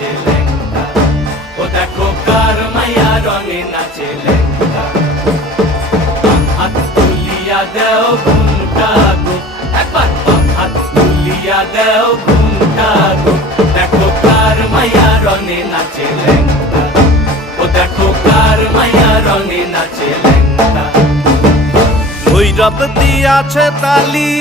নাচে ল্যাংটা, ও দেখো কার মাইয়া রঙে নাচে ল্যাংটা। হাত তুলিয়া দেও ঘুমটা গো, একবার হাত তুলিয়া দেও ঘুমটা গো, দেখো কার মাইয়া রঙে নাচে ল্যাংটা, ও দেখো কার মাইয়া রঙে নাচে ল্যাংটা। ভৈরব দিয়াছে তালি,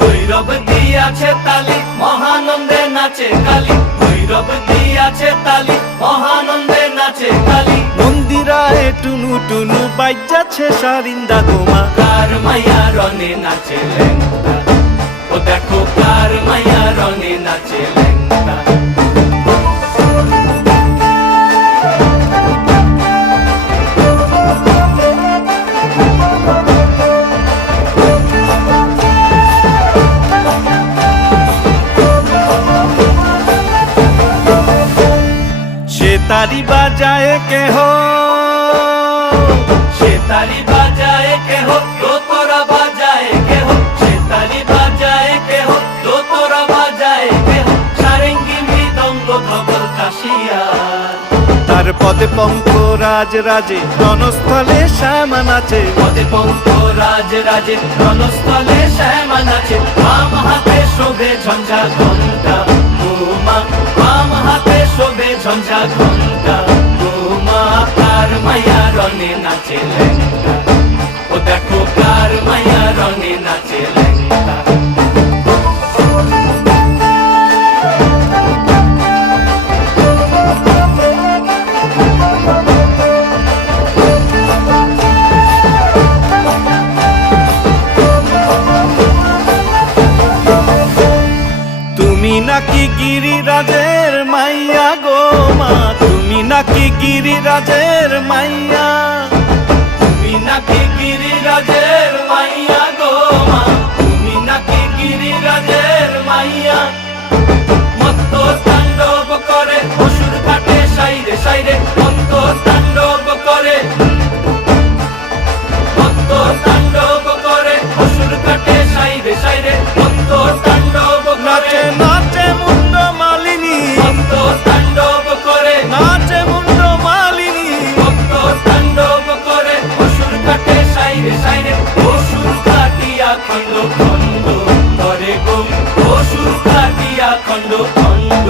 ভৈরব দিয়াছে তালি, মহানন্দে নাচে কালী। ভৈরব দিয়াছে তালি, মহানন্দে নাচে কালী। মন্দিরায় টুনু টুনু বাজ্যাছে সারিন্দা গোমা, কার মাইয়া রঙে নাচে ল্যাংটা, ও দেখো কার মাইয়া রঙে নাচে ল্যাংটা। সে তারি বাজায় কেহ, সে তালি বাজায় কেহ, দোতরা বাজায় কেহ। সে তালি বাজায় কেহ, দোতরা বাজায় কেহ। সারেঙ্গি মৃদঙ্গ ধবল কাশিয়ার, তার পদে পঙ্ক রাজ রাজে রণস্থলে শ্যামা নাচে। পদে পঙ্ক রাজ রাজে রণস্থলে শ্যামা নাচে। বাম হাতে শোভে ঝঞ্ঝা ঘণ্টা ঘুমা, বাম হাতে শোভে ঝঞ্ঝা ঘণ্টা ঘুমা। কার মাইয়া রঙে নাচে ল্যাংটা, ও দেখো কার মাইয়া রঙে নাচে ল্যাংটা। তুমি নাকি গিরিরাজের মাইয়া গো মা, তুমি নাকি গিরিরাজের মাইয়া। তুমি নাকি গিরিরাজের মাইয়া গো মা, তুমি নাকি গিরিরাজের মাইয়া। মত্ত তাণ্ডব করে অসুর ঘাটে সাইরে সাইরে, মত্ত তাণ্ডব করে, মত্ত তাণ্ডব করে অসুর ঘাটে সাইরে সাইরে, মত্ত তাণ্ডব করে। নাচে নাচে মুন্ড মালিনী, মত্ত তাণ্ডব করে, নাচে মুন্ড মালিনী। মত্ত তাণ্ডব করে অসুর ঘাটে সাইরে সাইরে, অসুর কাটিয়া খণ্ড খণ্ড করে গো, অসুর কাটিয়া খণ্ড খণ্ড